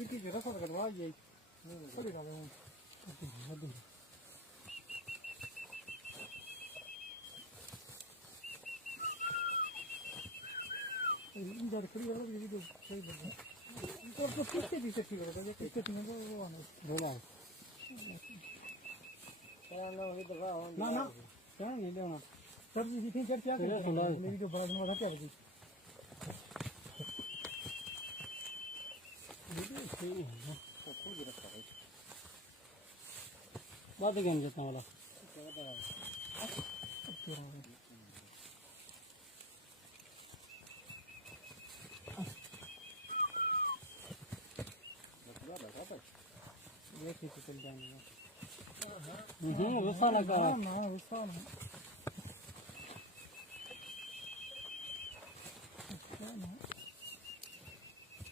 गिट्टी के रसा करवा ये थोड़ी डाले हूं इधर खड़ी है ये वीडियो सही बन रहा है तो किसके पीछे ठीक है ये किसके पीछे वो आना बोला ना ना क्या नहीं लेना सब जी थी क्या मेरी जो बात में क्या होगी बात क्या जाता वाला ये चल जाने गुस्सा लगा ना गुस्सा